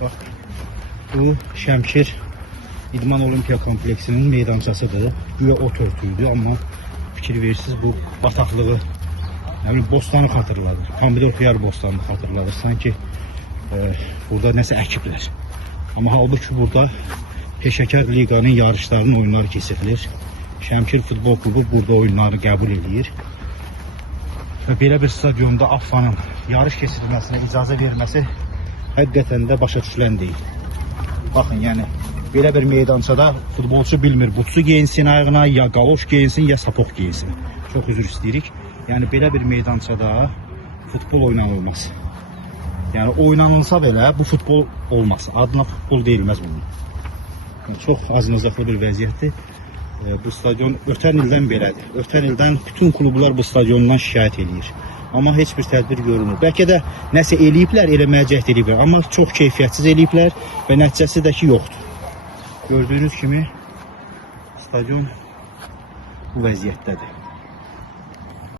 Bax, bu Şəmkir İdman Olimpiya kompleksinin meydançasıdır. Güya o tortuydu, amma fikir verirsiniz bu bataqlığı, yəni bostanı xatırladır. Pomidor xiyar bostanını xatırladır. Sanki burada nəsə əkiblər. Amma halbuki burada Peşəkar Liqanın yarışlarının oyunları keçirilir. Şəmkir Futbol Klubu burada oyunları qəbul edir. Və belə bir stadionda AFFA'nın yarış keçirilməsinə icazə verməsi həqiqətən də başa düşülən deyil. Baxın, yəni belə bir meydançada futbolçu bilmir, butsu geyinsin ayağına, ya qaloş geyinsin, ya sapok geyinsin. Çox üzr istəyirik. Yəni belə bir meydançada futbol oynanılmaz. Yəni oynanılsa belə bu futbol olmaz. Adına futbol deyilməz bunun. Yəni, çox azınızlıqlı bir vəziyyətdir. Bu stadion ötən ildən belədir. Ötən ildən bütün klublar bu stadiondan şikayət edir. Amma heç bir tədbir görünmür. Bəlkə də nəsə eləyiblər, eləməyə cəhd eləyiblər. Amma çox keyfiyyətsiz eləyiblər və nəticəsi də ki yoxdur. Gördüyünüz kimi stadion bu vəziyyətdədir.